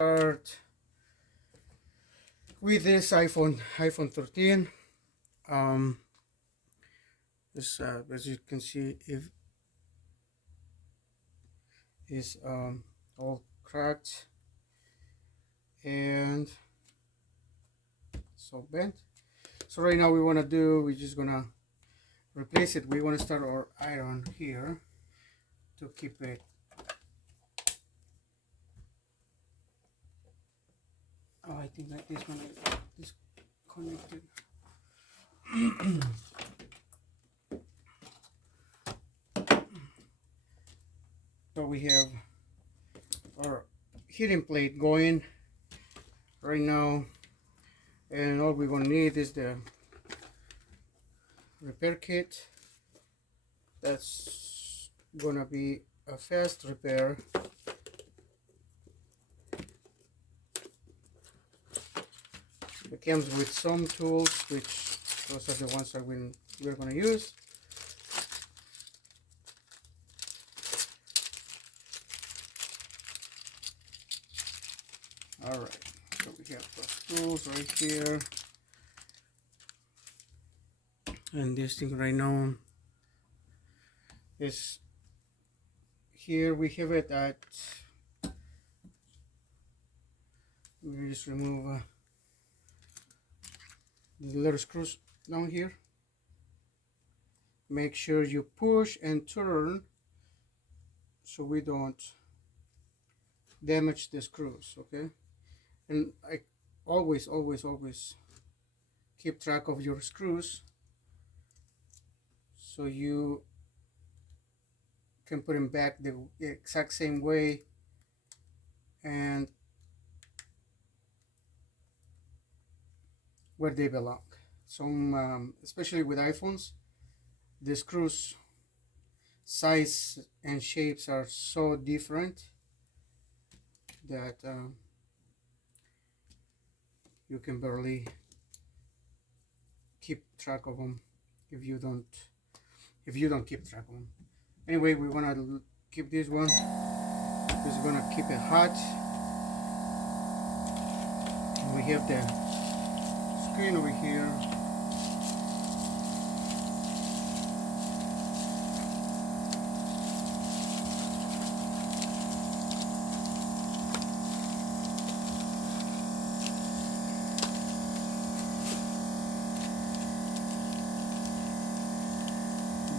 Start with this iPhone 13. This as you can see, if is all cracked and so bent. So right now we're just gonna replace it. We want to start our iron here to keep it. Oh, I think that this one is disconnected. So we have our heating plate going right now, and all we're gonna need is the repair kit. That's gonna be a fast repair. It comes with some tools, which those are the ones that we're gonna use. Alright, so we have those tools right here. And this thing right now is here. We have it at, we just remove the little screws down here. Make sure you push and turn so we don't damage the screws, okay? And I always keep track of your screws so you can put them back the exact same way and where they belong. Some especially with iPhones, the screws size and shapes are so different that you can barely keep track of them if you don't keep track of them. Anyway, we want to keep this one. This is gonna keep it hot. And we have the screen over here.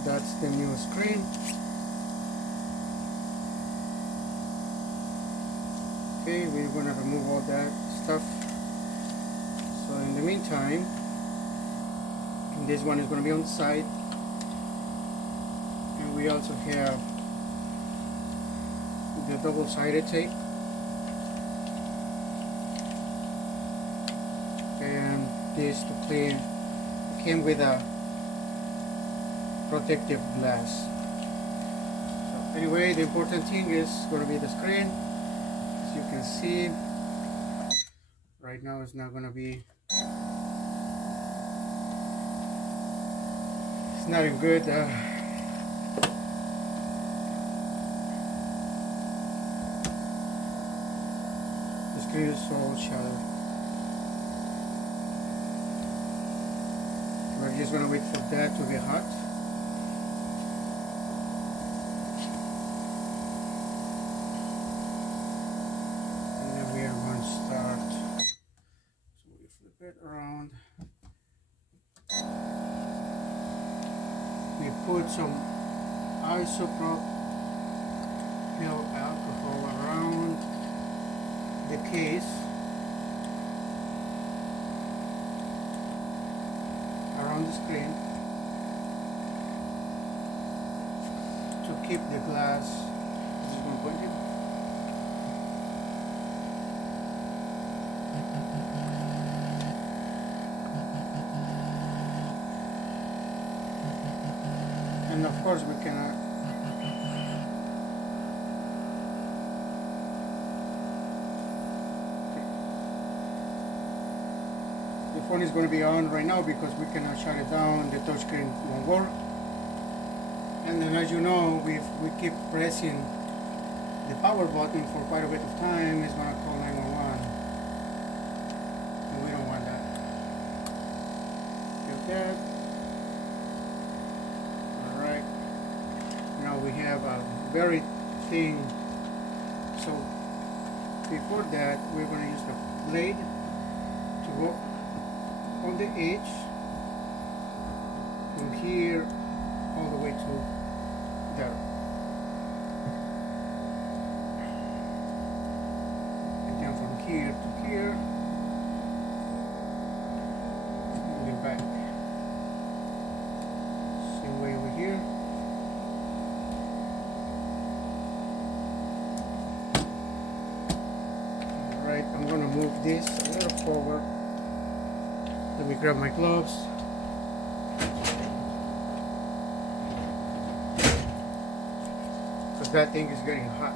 That's the new screen. Okay, we're gonna remove all that stuff. So in the meantime, this one is gonna be on the side, and we also have the double-sided tape, and this to clean. It came with a protective glass. So anyway, the important thing is going to be the screen. As you can see, right now it's not going to be, it's not in good the screen is so shallow. We're just going to wait for that to get hot. Around, we put some isopropyl alcohol around the case, around the screen, to keep the glass. This is going to put it. And of course we cannot the phone is going to be on right now because we cannot shut it down. The touchscreen won't work, and then as you know, we keep pressing the power button for quite a bit of time. It's going to call 911 very thin. So before that, we're going to use the blade to go on the edge from here all the way to there. And then from here to here, moving back. Same way over here. Alright, I'm going to move this a little forward. Let me grab my gloves. Because that thing is getting hot.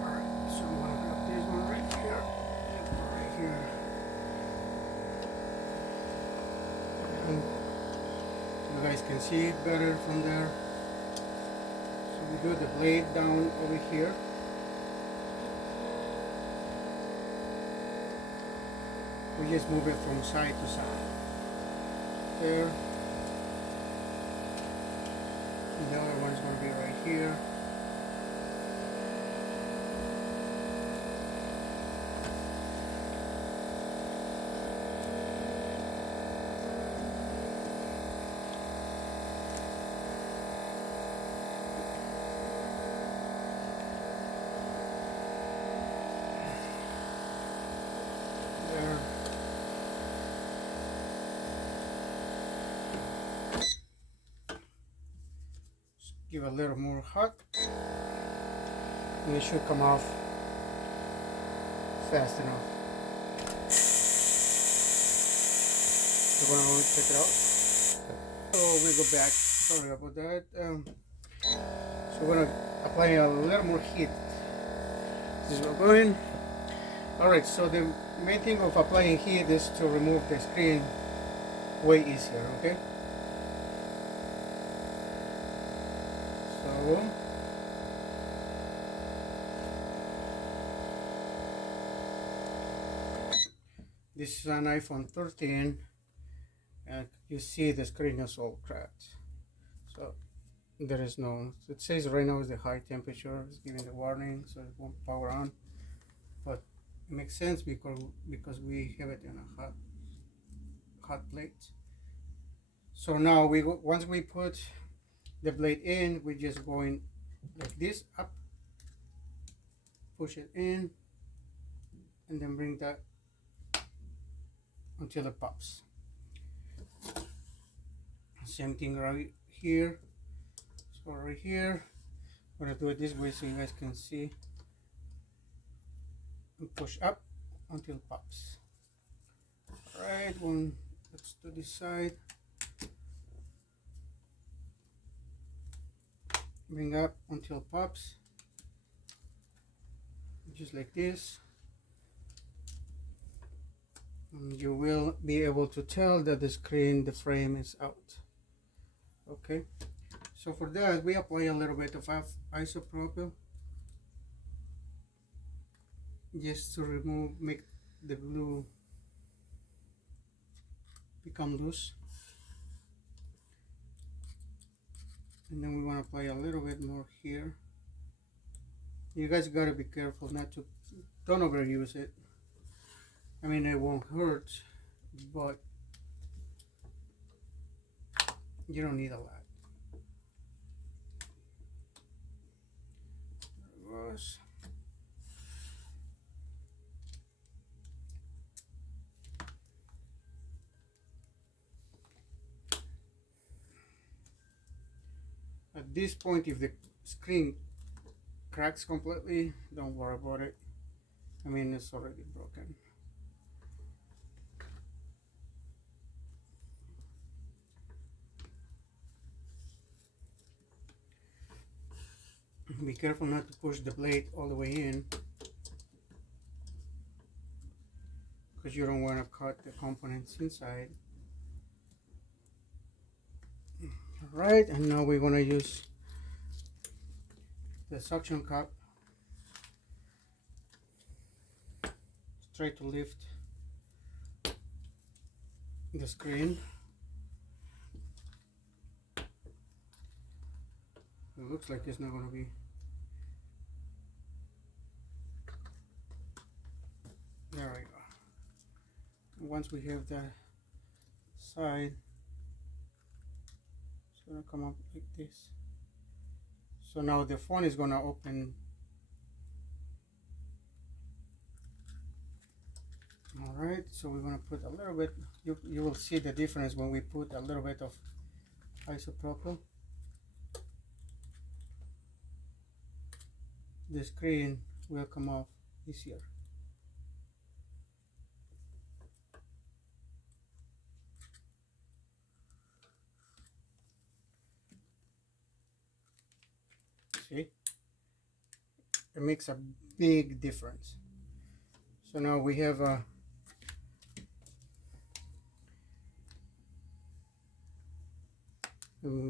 Alright, so I'm going to grab this one right here. Right here. And you guys can see it better from there. So we do the blade down over here. We just move it from side to side. There. And the other one is going to be right here. There. Give a little more hot, and it should come off fast enough. So we're going to check it out. So we go back. Sorry about that. So we're going to apply a little more heat. This is what we're going. Alright, so the main thing of applying heat is to remove the screen way easier, okay? So this is an iPhone 13 and you see the screen is all cracked. So there is no, it says right now is the high temperature, it's giving the warning, so it won't power on. But it makes sense because we have it in a hot plate. So now once we put the blade in, we just going like this up, push it in, and then bring that until it pops. Same thing right here. So right here, I'm gonna do it this way so you guys can see. And push up until it pops. Alright, let's do this side. Bring up until it pops. Just like this. And you will be able to tell that the frame is out. Okay, so for that we apply a little bit of isopropyl just to make the glue become loose. And then we want to apply a little bit more here. You guys gotta be careful don't overuse it. I mean, it won't hurt, but you don't need a lot. There it goes. At this point, if the screen cracks completely, don't worry about it. I mean, it's already broken. Be careful not to push the blade all the way in, because you don't want to cut the components inside. Alright, and now we're going to use the suction cup try to lift the screen. It looks like it's not going to be. There we go. Once we have the side, it's going to come up like this. So now the phone is going to open. Alright, so we're going to put a little bit, you will see the difference when we put a little bit of isopropyl. The screen will come off easier. See? It makes a big difference. So now we have a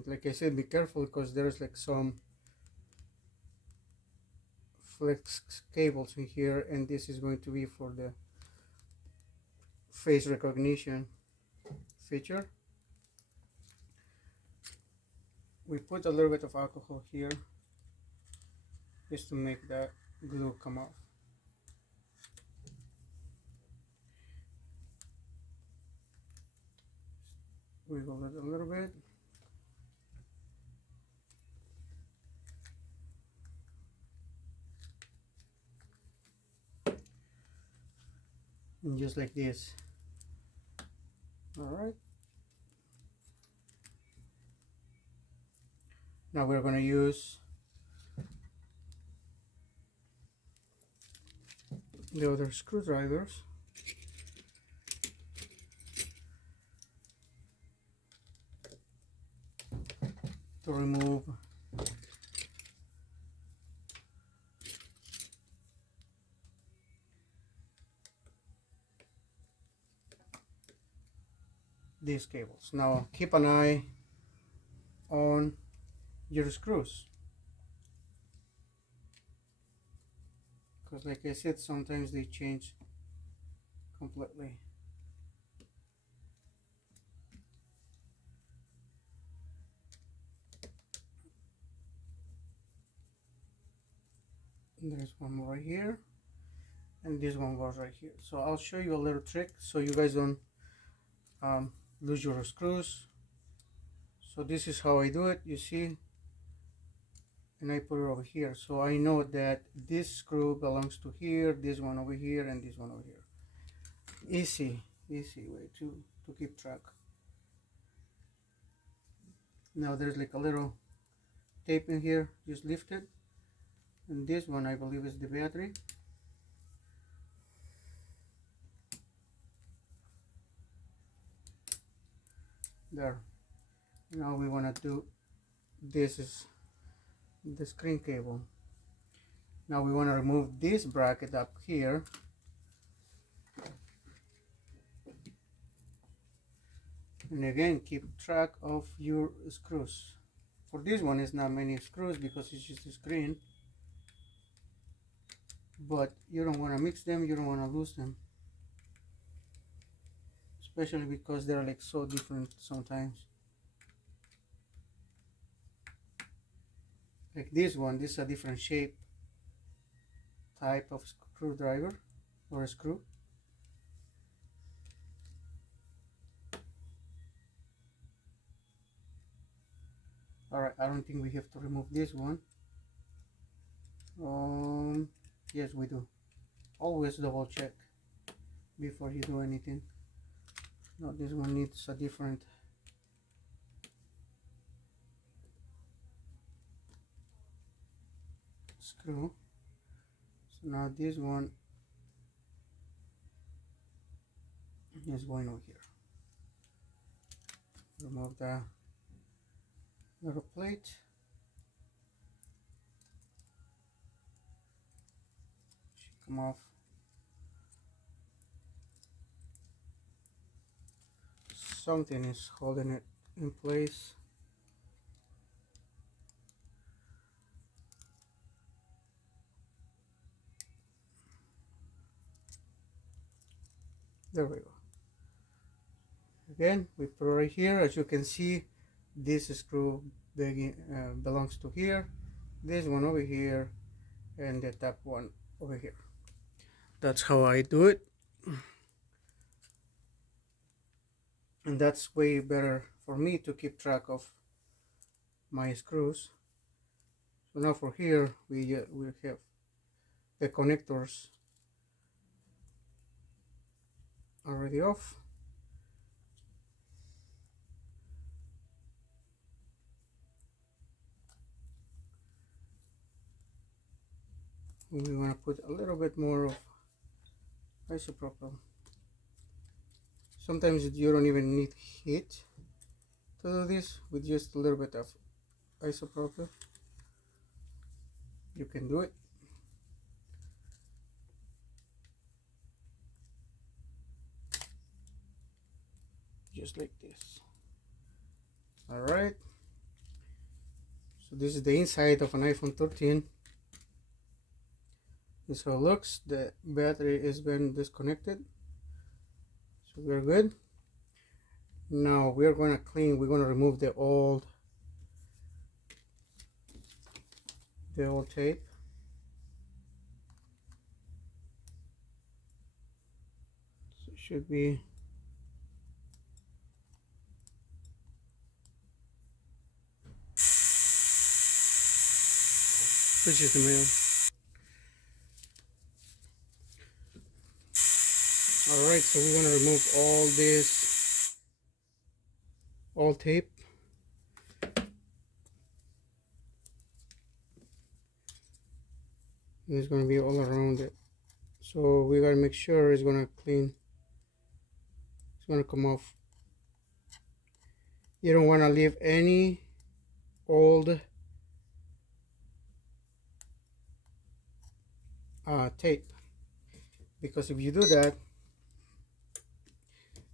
like I said, be careful because there's like some flex cables in here, and this is going to be for the face recognition feature. We put a little bit of alcohol here just to make that glue come off. Wiggle it a little bit. And just like this. Alright. Now we're going to use the other screwdrivers to remove these cables. Now keep an eye on your screws, because like I said, sometimes they change completely. There's one more right here, and this one goes right here. So I'll show you a little trick so you guys don't lose your screws. So this is how I do it, you see, and I put it over here, so I know that this screw belongs to here, this one over here, and this one over here. Easy way to keep track. Now there's like a little tape in here, just lift it, and this one I believe is the battery. There. Now we want to do, this is the screen cable. Now we want to remove this bracket up here, and again keep track of your screws. For this one it's not many screws because it's just a screen, but you don't want to mix them, you don't want to lose them, especially because they're like so different sometimes. Like this one, this is a different shape type of screwdriver or a screw. Alright, I don't think we have to remove this one. Yes, we do. Always double check before you do anything. No, this one needs a different screw. So now this one is going over here. Remove the little plate. Should come off. Something is holding it in place. There we go. Again, we put it right here. As you can see, this screw belongs to here, this one over here, and the top one over here. That's how I do it, and that's way better for me to keep track of my screws. So now for here, we have the connectors already off. We want to put a little bit more of isopropyl. Sometimes you don't even need heat to do this. With just a little bit of isopropyl, you can do it. Just like this. Alright, so this is the inside of an iPhone 13. This is how it looks. The battery has been disconnected, so we're good. Now we're going to clean, we're going to remove the old tape. So it should be which is the mail. Alright, so we're going to remove all this old tape. And it's going to be all around it. So we got to make sure it's going to clean. It's going to come off. You don't want to leave any old tape, because if you do that,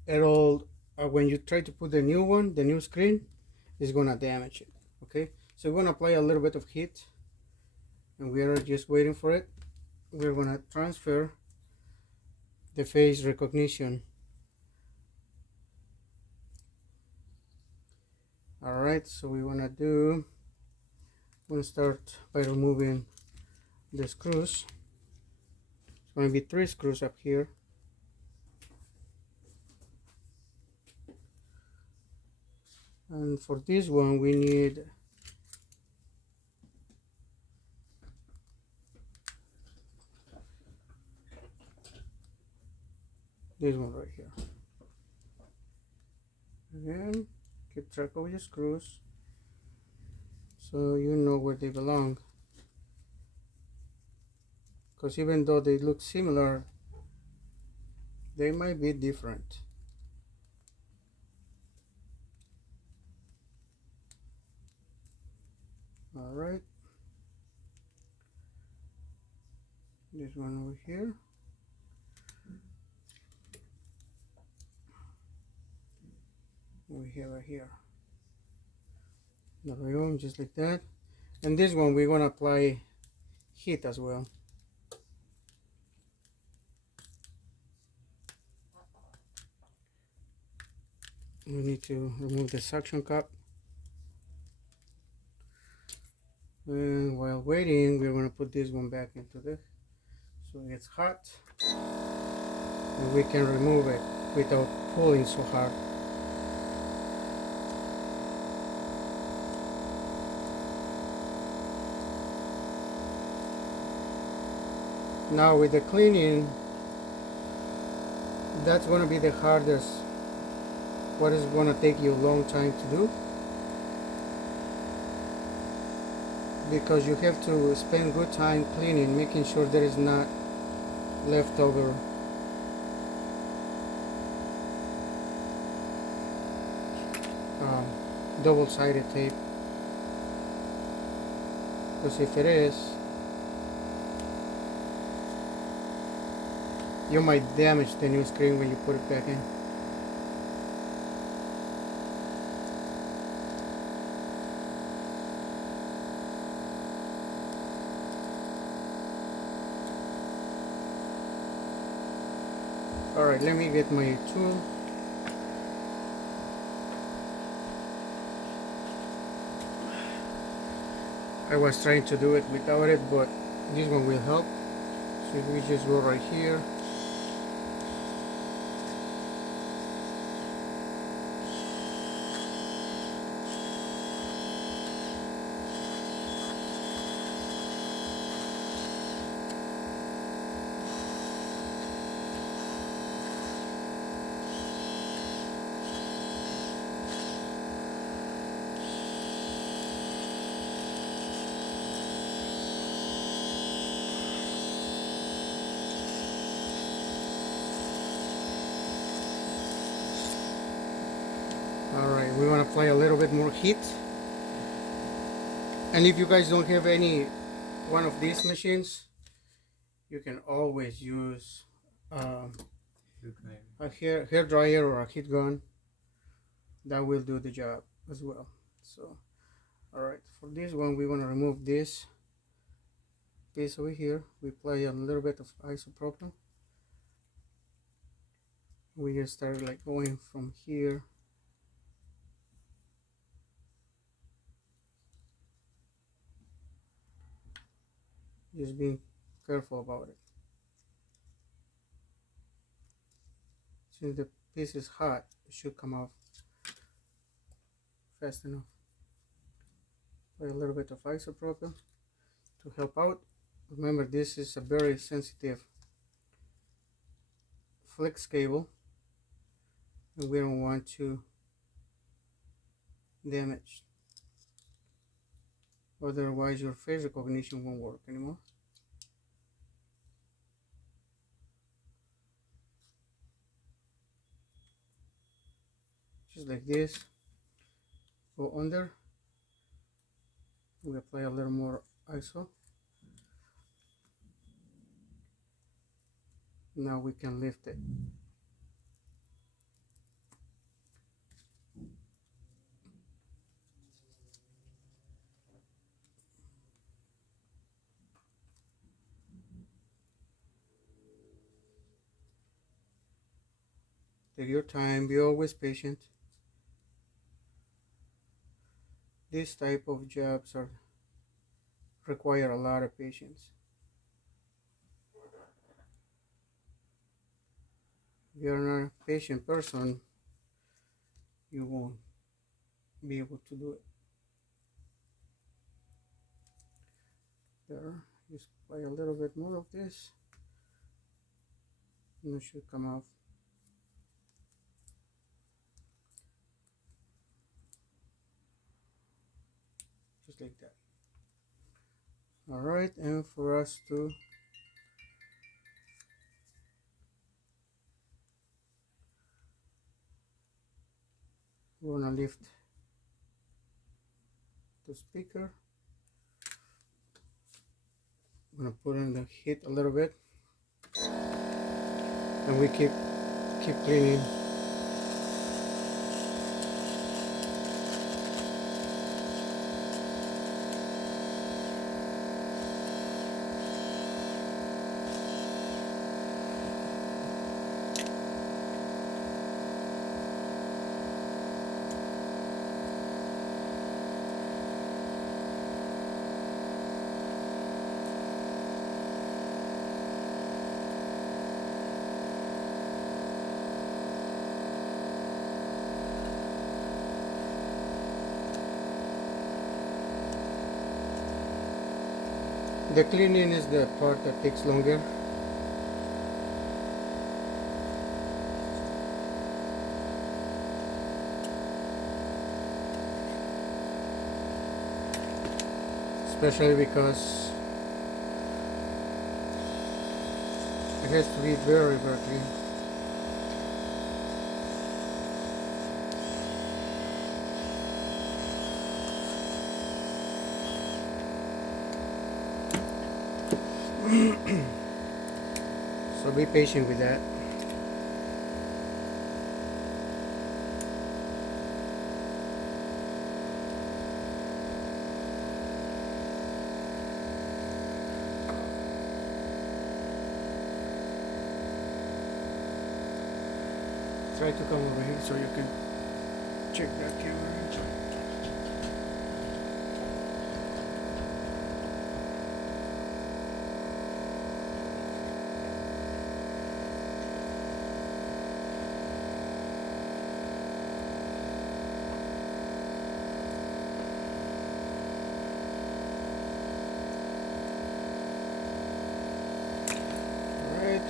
it'll when you try to put the new one, the new screen is gonna damage it. Okay, so we're gonna apply a little bit of heat, and we are just waiting for it. We're gonna transfer the face recognition. All right, so we want to start by removing the screws. It's going to be 3 screws up here. And for this one, we need this one right here. Again, keep track of your screws so you know where they belong. Because even though they look similar, they might be different. All right, this one over here. We have it here. There we go, just like that. And this one we're gonna apply heat as well. We need to remove the suction cup. And while waiting, we're going to put this one back into this so it gets hot, and we can remove it without pulling so hard. Now with the cleaning, that's going to be the hardest, what is going to take you a long time to do, because you have to spend good time cleaning, making sure there is not leftover double-sided tape, because if it is, you might damage the new screen when you put it back in. Alright, Alright, let me get my tool. I was trying to do it without it, but this one will help. So we just go right here. Alright, we want to apply a little bit more heat. And if you guys don't have any one of these machines, you can always use a hair dryer or a heat gun. That will do the job as well. So, alright, for this one, we want to remove this piece over here. We apply a little bit of isopropyl. We just start like going from here. Just being careful about it. Since the piece is hot, it should come off fast enough. Apply a little bit of isopropyl to help out. Remember, this is a very sensitive flex cable, and we don't want to damage. Otherwise, your face recognition won't work anymore. Just like this. Go under. We apply a little more ISO. Now we can lift it. Take your time, be always patient. This type of jobs require a lot of patience. If you're not a patient person, you won't be able to do it. There, just apply a little bit more of this, and it should come off. Just like that. Alright, and for us to we're gonna lift the speaker. I'm gonna put in the heat a little bit, and we keep cleaning. The cleaning is the part that takes longer. Especially because it has to be very, very clean. So be patient with that. Try to come over here so you can check that camera. Alright.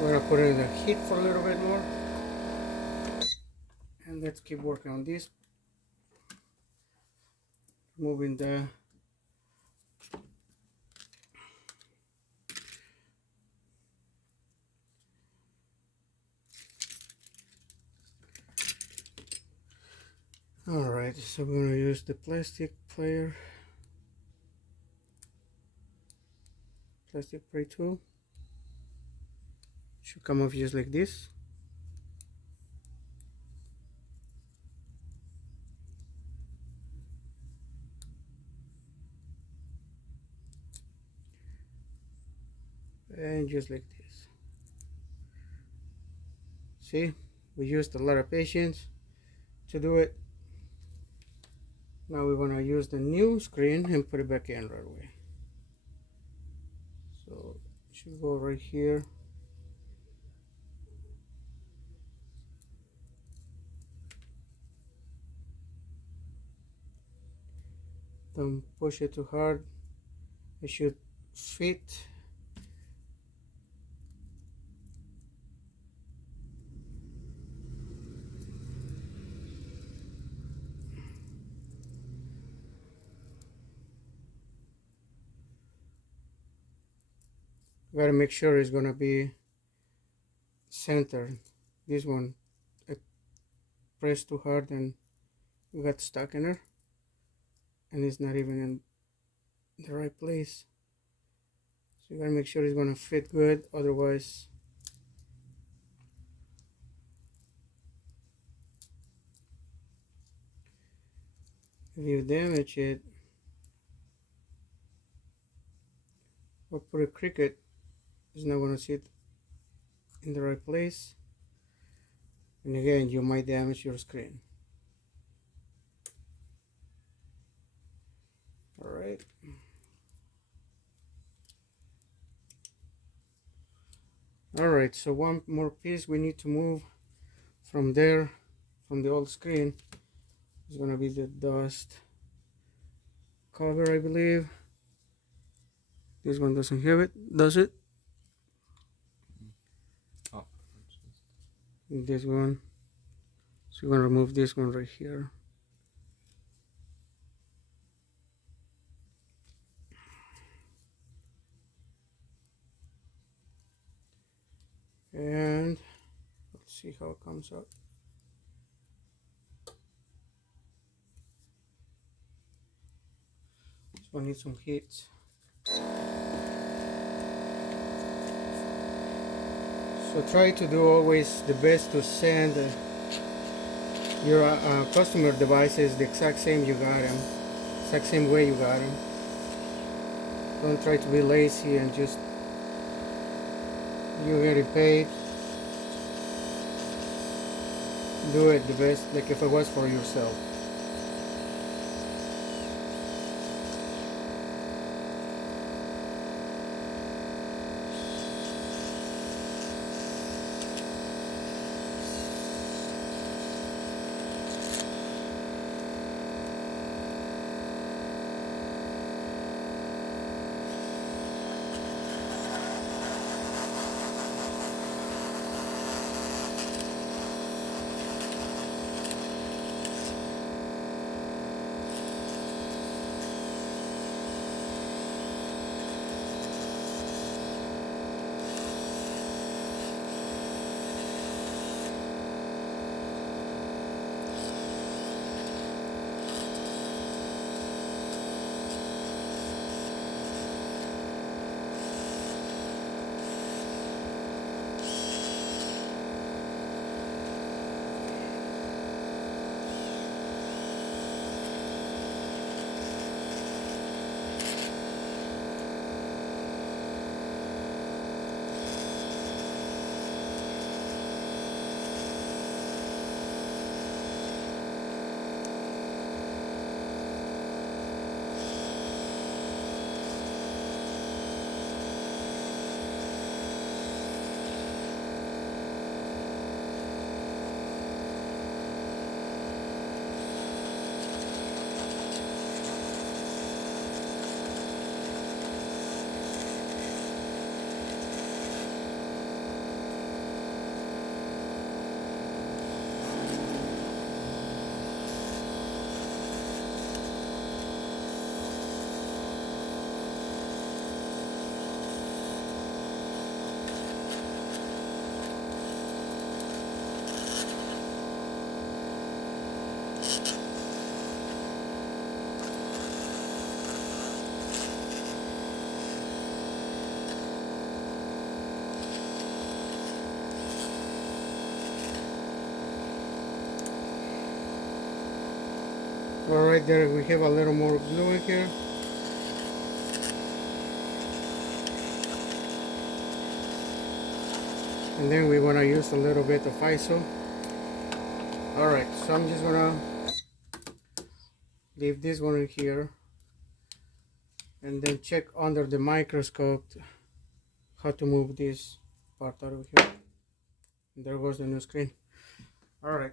We're gonna put in the heat for a little bit more, and let's keep working on this, moving the alright, so we're gonna use the plastic player, plastic spray tool. Should come off just like this. And just like this. See, we used a lot of patience to do it. Now we're gonna use the new screen and put it back in right away. So it should go right here. Don't push it too hard. It should fit. Gotta make sure it's gonna be centered. This one, I pressed too hard and it got stuck in there, and it's not even in the right place. So you gotta make sure it's gonna fit good, otherwise if you damage it or put a cricket, it's not gonna sit in the right place, and again you might damage your screen. Alright. Alright, so one more piece we need to move from there, from the old screen. It's gonna be the dust cover, I believe. This one doesn't have it, does it? Oh. This one. So we're gonna remove this one right here. And let's see how it comes out. This one needs some heat. So try to do always the best to send your customer devices the exact same you got them, exact same way you got them. Don't try to be lazy and just you're getting paid. Do it the best, like if it was for yourself. Well, right there we have a little more glue in here. And then we want to use a little bit of ISO. Alright, so I'm just gonna leave this one in here and then check under the microscope how to move this part out of here. And there goes the new screen. Alright.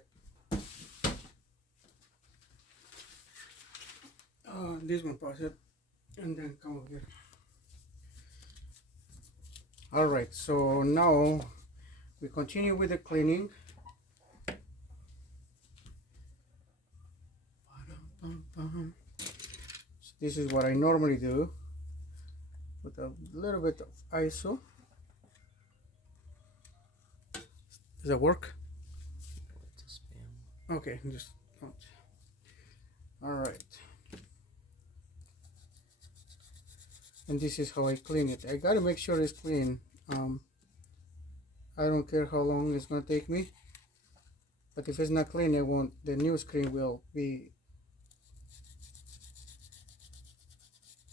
This one pause it and then come over here. Alright, so now we continue with the cleaning. So this is what I normally do with a little bit of ISO. Does that work? Okay, just alright. And this is how I clean it. I gotta make sure it's clean. I don't care how long it's gonna take me, but if it's not clean, I won't. The new screen will be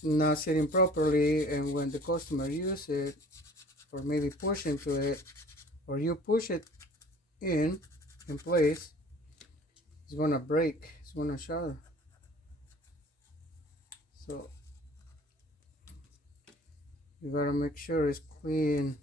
not sitting properly, and when the customer use it, or maybe push into it, or you push it in place, it's gonna break. It's gonna shatter. So you gotta make sure it's clean.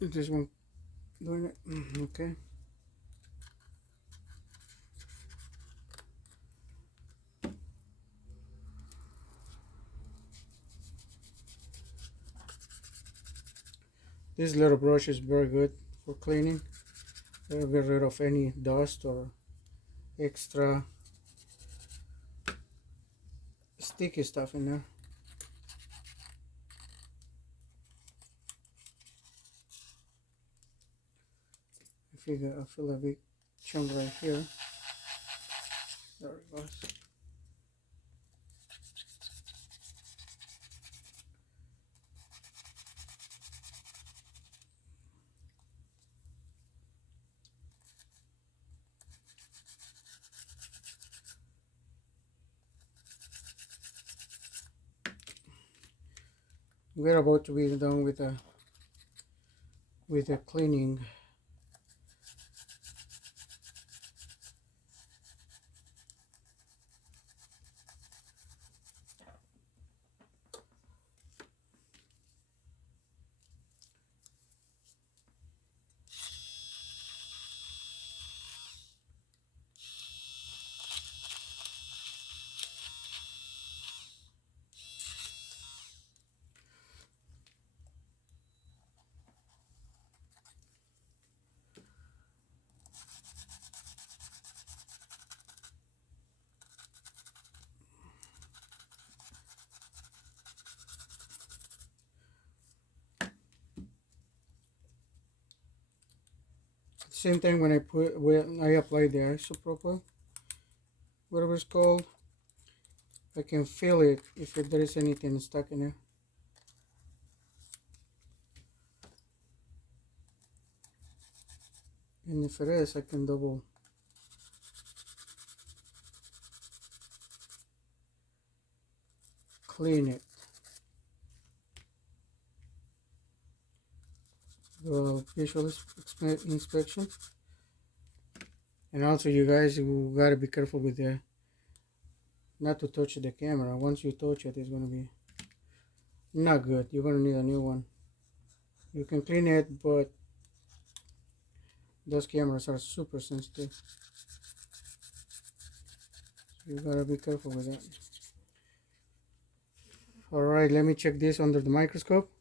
This one doing it. Okay. This little brush is very good for cleaning. It'll get rid of any dust or extra sticky stuff in there. I feel a big chunk right here. There it goes. We're about to be done with the cleaning. Same thing when I apply the isopropyl, whatever it's called. I can feel it if there is anything stuck in there. And if it is, I can double clean it. The visual inspection. And also, you guys, you gotta be careful with not to touch the camera. Once you touch it, it's gonna be not good. You're gonna need a new one. You can clean it, but those cameras are super sensitive. So you gotta be careful with that. Alright, let me check this under the microscope.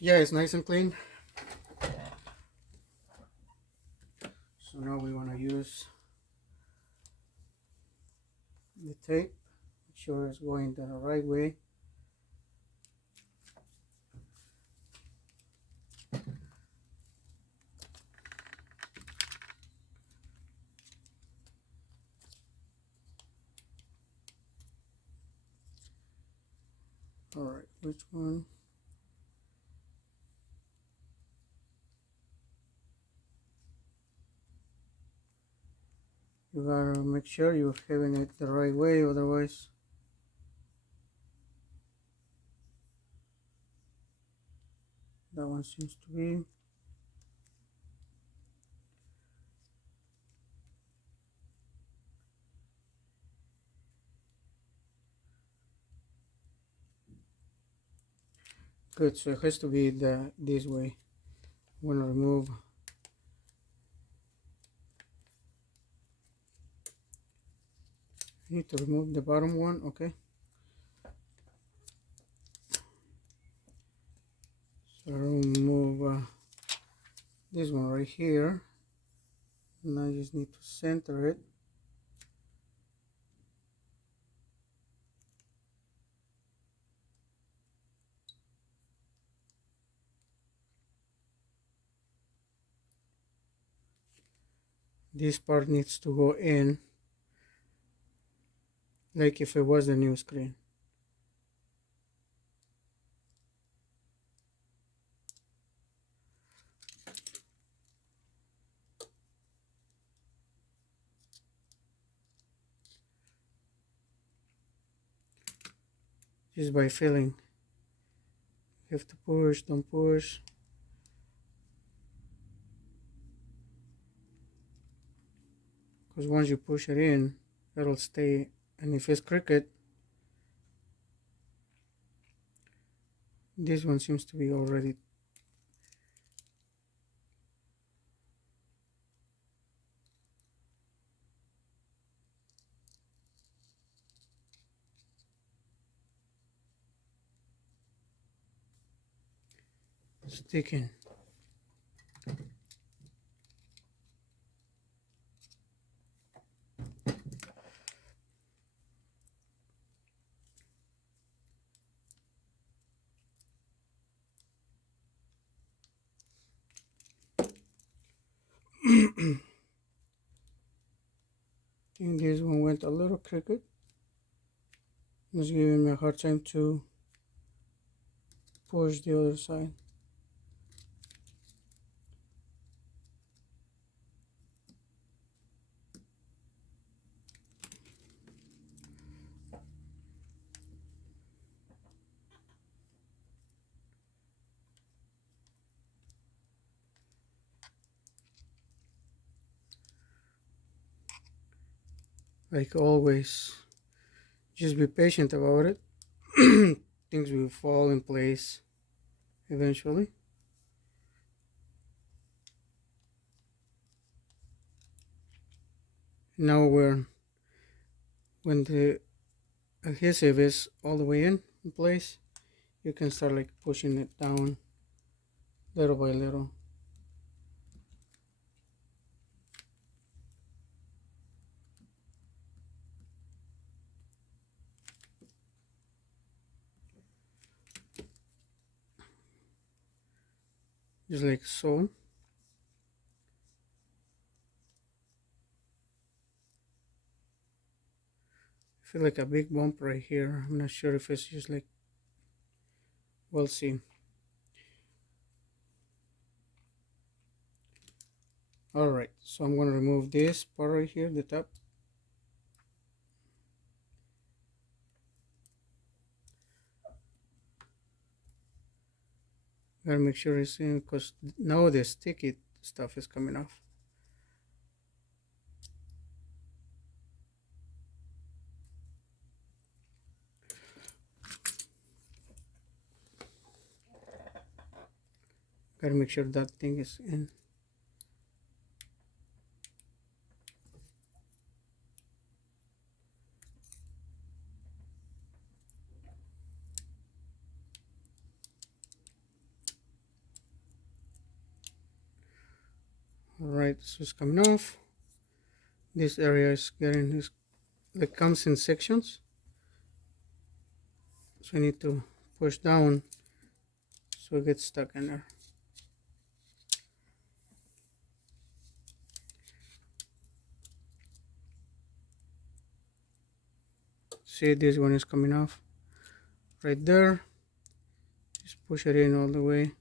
Yeah, it's nice and clean. So now we want to use the tape. Make sure it's going the right way. All right, which one? You gotta make sure you're having it the right way, otherwise that one seems to be. Good, so it has to be this way. I'm gonna remove. I need to remove the bottom one, okay? So remove this one right here. And I just need to center it. This part needs to go in, like if it was a new screen. Just by feeling. You have to push, don't push. Because once you push it in, it'll stay. And if it's crooked, this one seems to be already. Sticking. And this one went a little crooked. It's giving me a hard time to push the other side. Like always, just be patient about it. Things will fall in place eventually. Now when the adhesive is all the way in place, you can start like pushing it down little by little. Just like so. I feel like a big bump right here. I'm not sure if it's just like, we'll see. Alright, so I'm going to remove this part right here, the top. Gotta make sure it's in, because now the sticky stuff is coming off. Gotta make sure that thing is in. Alright, so it's coming off. This area is getting this, it comes in sections. So I need to push down so it gets stuck in there. See, this one is coming off right there. Just push it in all the way.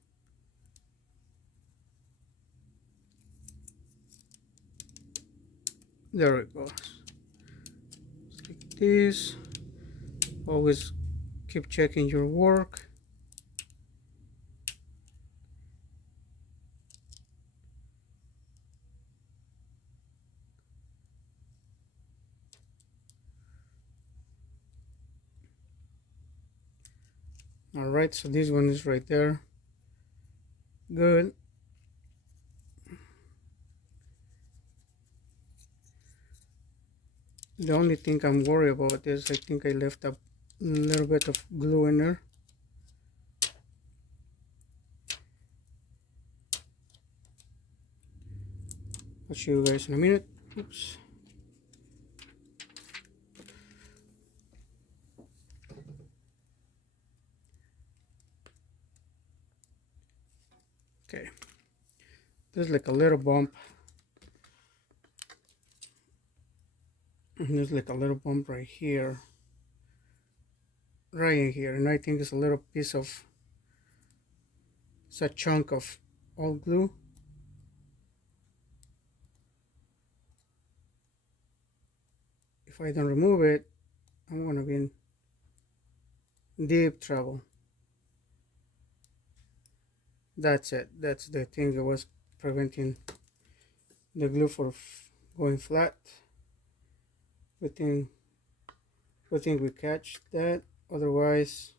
There it goes. Just like this. Always keep checking your work. Alright, so this one is right there. Good. The only thing I'm worried about is I think I left a little bit of glue in there. I'll show you guys in a minute. Oops. Okay. There's like a little bump. And there's like a little bump right here. Right in here. And I think it's a little piece of, it's a chunk of old glue. If I don't remove it, I'm gonna be in deep trouble. That's it. That's the thing that was preventing the glue from going flat. Good thing we catch that. Otherwise,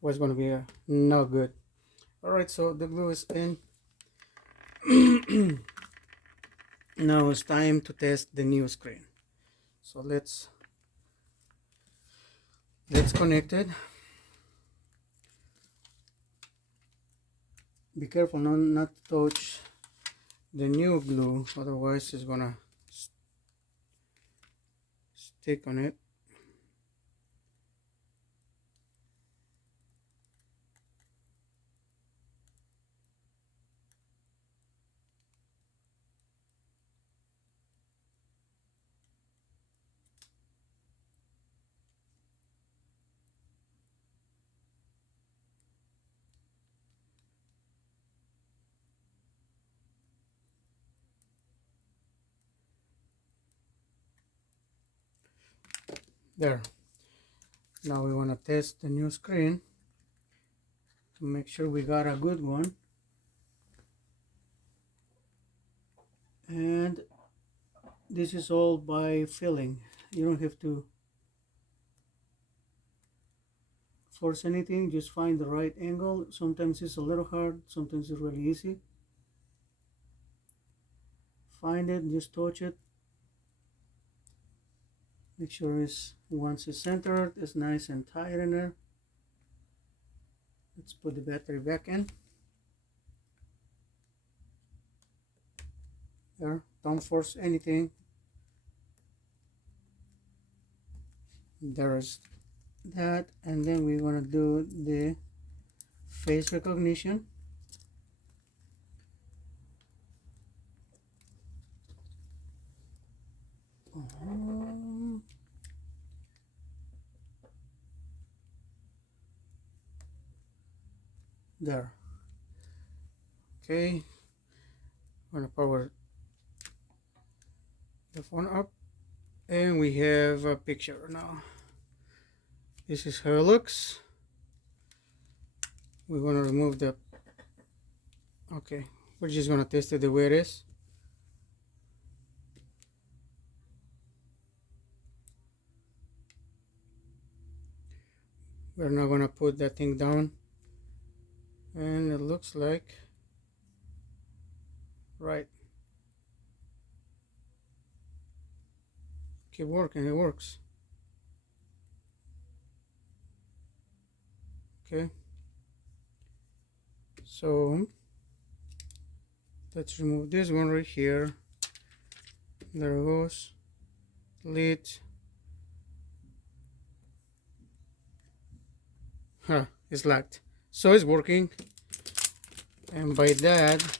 was gonna be not good. All right, so the glue is in. Now it's time to test the new screen. So let's connect it. Be careful not to touch the new glue, otherwise it's gonna stick on it. There. Now we want to test the new screen to make sure we got a good one. And this is all by feeling. You don't have to force anything, just find the right angle. Sometimes it's a little hard, sometimes it's really easy. Find it, just touch it. Make sure once it's centered, it's nice and tight in there. Let's put the battery back in. There, don't force anything. There's that, and then we're gonna do the face recognition. There. Okay, I'm gonna power the phone up, and we have a picture now. This is how it looks. We're gonna remove the, okay, we're just gonna test it the way it is. We're not gonna put that thing down, and it looks like right. Keep working, it works. Okay, so let's remove this one right here. There it goes. Delete. Huh, it's locked. So it's working. And by that,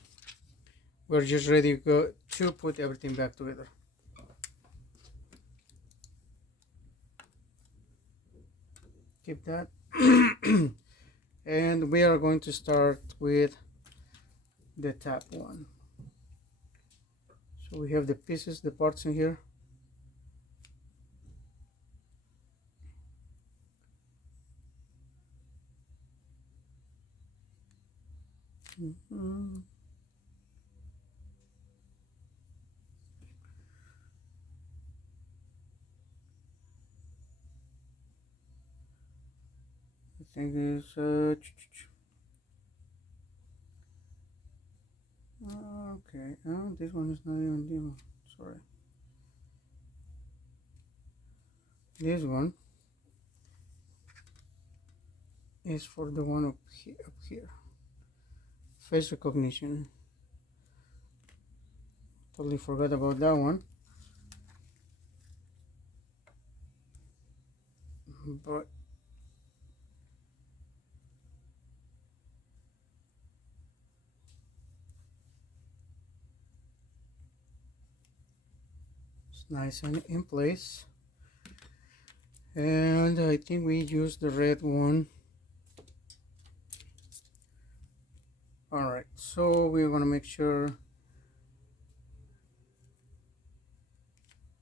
we're just ready to put everything back together. keep that. And we are going to start with the top one. So we have the pieces, the parts in here. Mm-hmm. I think it's okay. Oh, this one is not even demo. Sorry. This one is for the one up here. Face recognition. Totally forgot about that one. But it's nice and in place. And I think we use the red one. Alright, so we're gonna make sure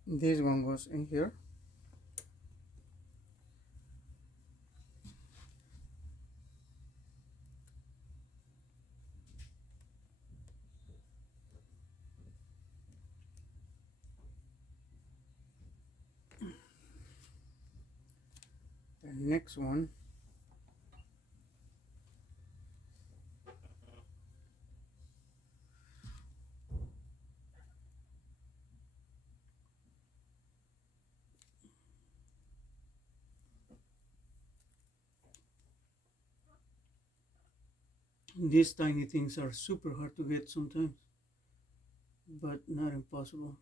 this one goes in here. The next one these tiny things are super hard to get sometimes, but not impossible.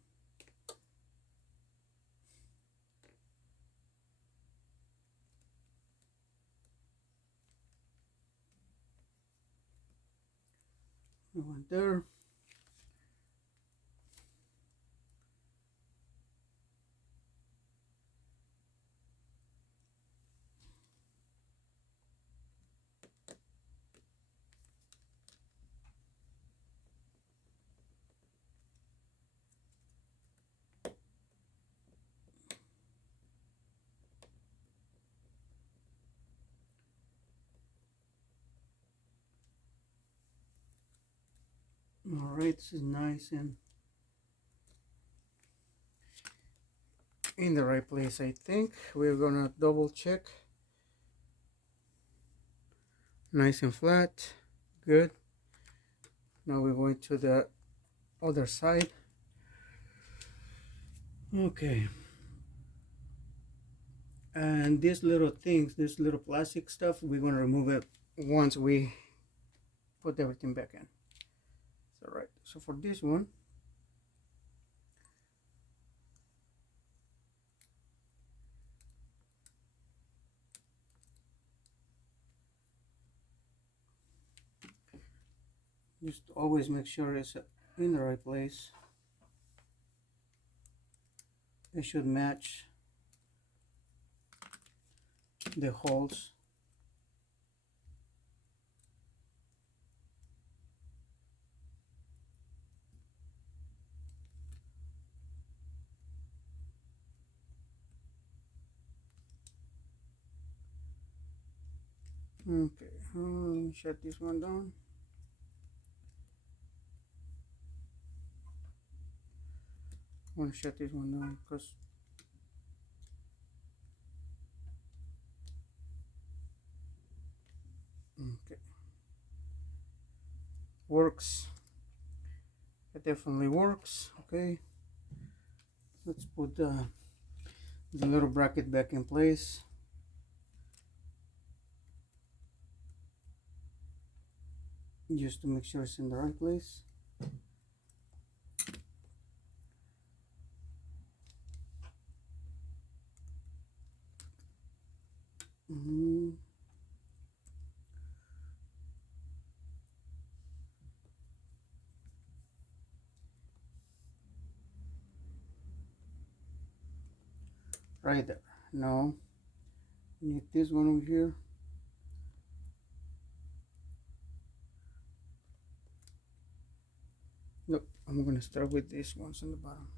One there. Alright, this is nice and in the right place. I think we're gonna double check. Nice and flat. Good. Now we're going to the other side. Okay. And these little things, this little plastic stuff, we're gonna remove it once we put everything back in. So right. So for this one, just always make sure it's in the right place. It should match the holes. Okay, let me shut this one down. I want to shut this one down because okay, works. It definitely works. Okay, let's put the little bracket back in place. Just to make sure it's in the right place. Right there. Now Need this one over here. Nope, I'm gonna start with these ones on the bottom.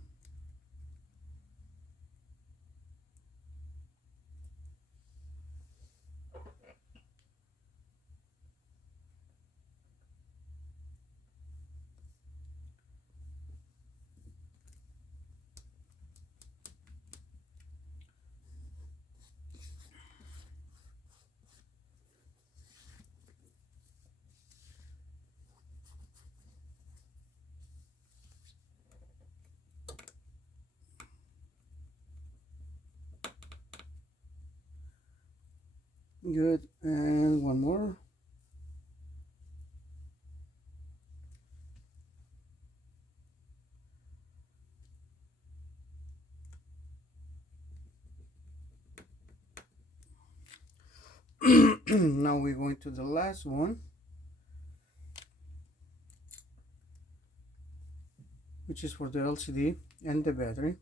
Good, and one more. Now we're going to the last one, which is for the LCD and the battery.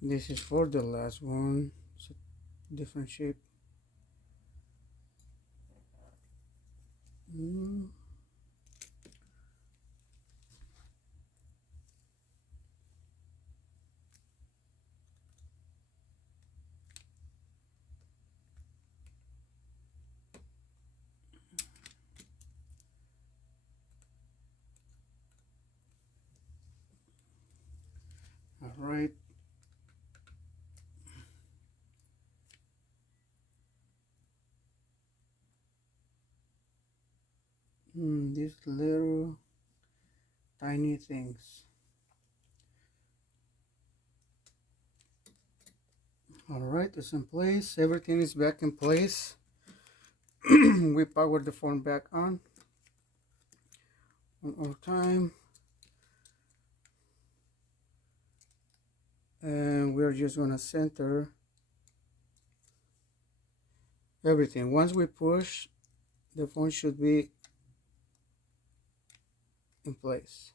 This is for the last one. It's a different shape. All right. These little tiny things. All right, it's in place. Everything is back in place. We powered the phone back on. One more time. And we're just gonna center everything. Once we push, the phone should be in place.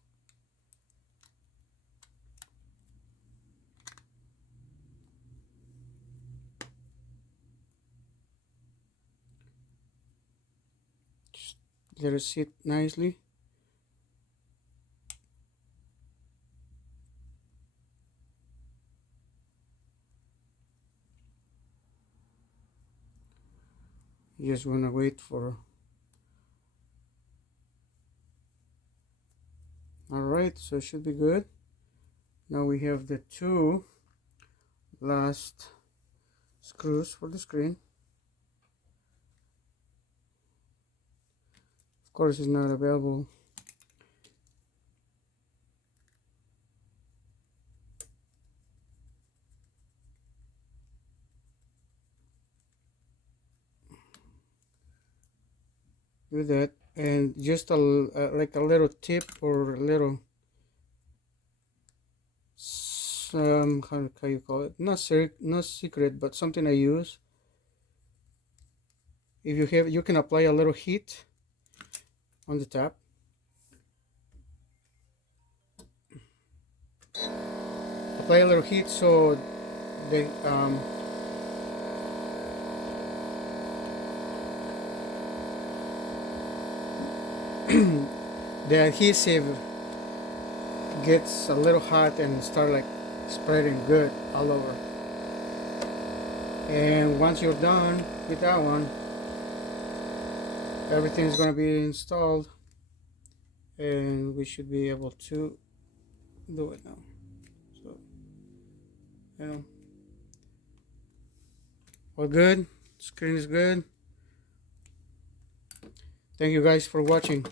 Just let it sit nicely. You just wanna wait for. All right, so it should be good. Now we have the two last screws for the screen. Of course, it's not available. Do that, and just like a little tip or a little how you call it? Not secret, but something I use. If you have, you can apply a little heat on the top. Apply a little heat so the the adhesive gets a little hot and start like spreading good all over. And once you're done with that one, everything's going to be installed and we should be able to do it now. So, you know, all good. Screen is good. Thank you guys for watching.